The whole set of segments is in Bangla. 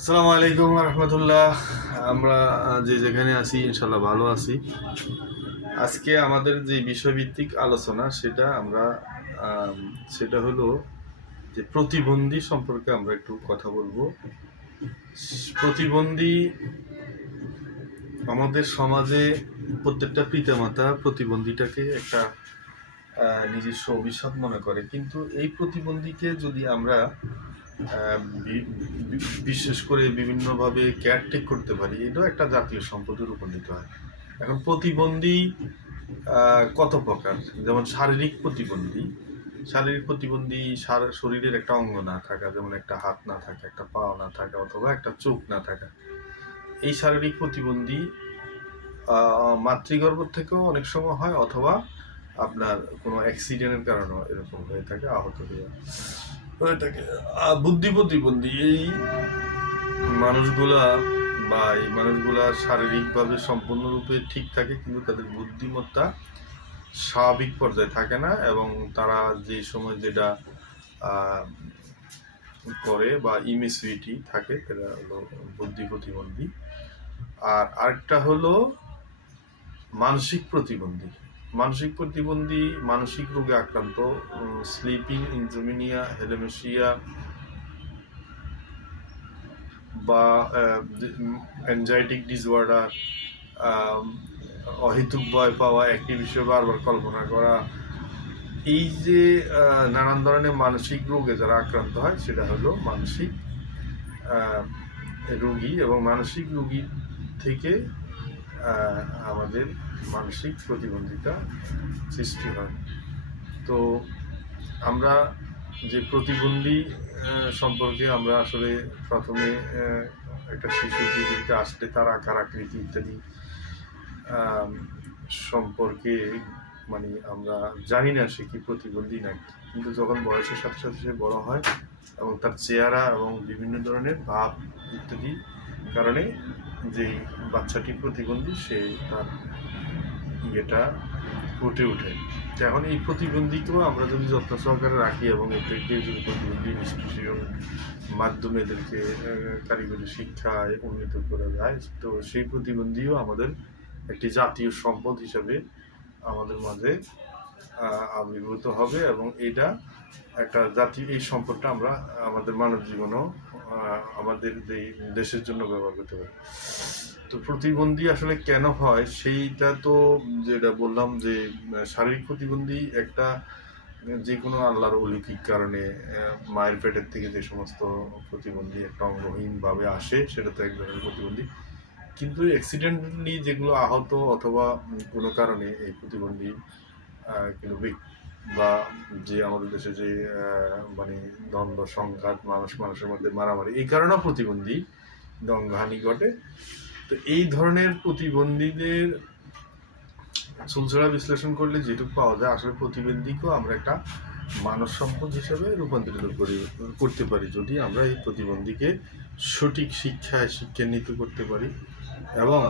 আসসালামু আলাইকুম রহমতুল্লাহ। আমরা যে যেখানে আছি ইনশাল্লাহ ভালো আছি। আজকে আমাদের যে বিষয়ভিত্তিক আলোচনা সেটা হলো যে প্রতিবন্ধী সম্পর্কে আমরা একটু কথা বলবো। প্রতিবন্ধী আমাদের সমাজে প্রত্যেকটা পিতামাতা প্রতিবন্ধীটাকে একটা নিজস্ব অভিশাপ মনে করে, কিন্তু এই প্রতিবন্ধীকে যদি আমরা বিশেষ করে বিভিন্নভাবে কেয়ারটেক করতে পারি, এটাও একটা জাতীয় সম্পদে রূপান্তরিত হয়। এখন প্রতিবন্ধী কত প্রকার, যেমন শারীরিক প্রতিবন্ধী। শরীরের একটা অঙ্গ না থাকা, যেমন একটা হাত না থাকা, একটা পাও না থাকা, অথবা একটা চোখ না থাকা, এই শারীরিক প্রতিবন্ধী মাতৃগর্ভ থেকেও অনেক সময় হয়, অথবা আপনার কোনো অ্যাক্সিডেন্টের কারণেও এরকম হয়ে থাকে, আহত হয়ে থাকে। বুদ্ধি প্রতিবন্ধী এই মানুষগুলা শারীরিকভাবে সম্পূর্ণরূপে ঠিক থাকে, কিন্তু তাদের বুদ্ধিমত্তা স্বাভাবিক পর্যায়ে থাকে না, এবং তারা যে সময় যেটা করে বা ইমেচুরিটি থাকে, সেটা হলো বুদ্ধি প্রতিবন্ধী। আর আরেকটা হলো মানসিক প্রতিবন্ধী। মানসিক রোগে আক্রান্ত, স্লিপিং ইনজোমিনিয়া, হেলেমেশিয়া বা অ্যাংজাইটিক ডিসঅর্ডার, অহেতুক ভয় পাওয়া, একটি বিষয় বারবার কল্পনা করা, এই যে নানান ধরনের মানসিক রোগে যারা আক্রান্ত হয়, সেটা হলো মানসিক রোগী। এবং মানসিক রোগী থেকে আমাদের মানসিক প্রতিবন্ধিতা সৃষ্টি হয়। তো আমরা যে প্রতিবন্ধী সম্পর্কে আমরা আসলে প্রথমে একটা শিশু পৃথিবীতে আসলে তার আকার আকৃতি ইত্যাদি সম্পর্কে মানে আমরা জানি না সে কি প্রতিবন্ধী নাকি, কিন্তু যখন বয়সের সাথে সাথে সে বড় হয় এবং তার চেহারা এবং বিভিন্ন ধরনের ভাব ইত্যাদি কারণে যে বাচ্চাটি প্রতিবন্ধী, সে তার ইয়েটা ফুটে ওঠে। এখন এই প্রতিবন্ধীকেও আমরা যদি যত্ন সহকারে রাখি এবং এদেরকে যদি প্রতিবন্ধী ইনস্টিটিউশন মাধ্যমে এদেরকে কারিগরি শিক্ষায় উন্নীত করা যায়, তো সেই প্রতিবন্ধীও আমাদের একটি জাতীয় সম্পদ হিসাবে আমাদের মাঝে আবির্ভূত হবে, এবং এটা একটা জাতীয় এই সম্পদটা আমরা আমাদের মানব জীবনেও আমাদের দেশের জন্য ব্যবহার করতে পারি। তো প্রতিবন্ধী আসলে কেন হয় সেইটা তো যেটা বললাম, যে শারীরিক প্রতিবন্ধী একটা যে কোনো আল্লাহর অলৌকিক কারণে মায়ের পেটের থেকে যে সমস্ত প্রতিবন্ধী একটা অঙ্গহীনভাবে আসে, সেটা তো এক ধরনের প্রতিবন্ধী। কিন্তু অ্যাক্সিডেন্টালি যেগুলো আহত অথবা কোনো কারণে এই প্রতিবন্ধী কিন্তু বা যে আমাদের দেশে যে মানে দ্বন্দ্ব সংঘাত, মানুষের মধ্যে মারামারি, এই কারণেও প্রতিবন্ধী অঙ্গহানি ঘটে। তো এই ধরনের প্রতিবন্ধীদের সুলসরা বিশ্লেষণ করলে যেটুকু পাওয়া যায়, আসলে প্রতিবন্ধীকেও আমরা একটা মানব সম্পদ হিসেবে রূপান্তরিত করতে পারি, যদি আমরা এই প্রতিবন্ধীকে সঠিক শিক্ষান্বিত করতে পারি। এবং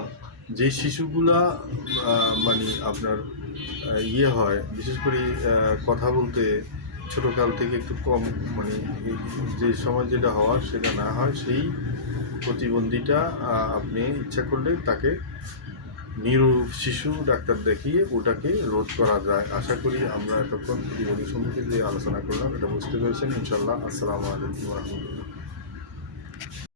যে শিশুগুলা মানে আপনার হয়, বিশেষ করে কথা বলতে ছোটকাল থেকে একটু কম, মানে যে সময় যেটা হওয়ার সেটা না হয়, সেই প্রতিবন্ধীটা আপনি ইচ্ছা করলে তাকে শিশু ডাক্তার দেখিয়ে ওটাকে রোধ করা যায়। আশা করি আমরা এতক্ষণ প্রতিবন্ধী সম্পর্কে যে আলোচনা করলাম এটা বুঝতে পেরেছেন ইনশাল্লাহ। আসসালামু আলাইকুম রহমতুল্লাহ।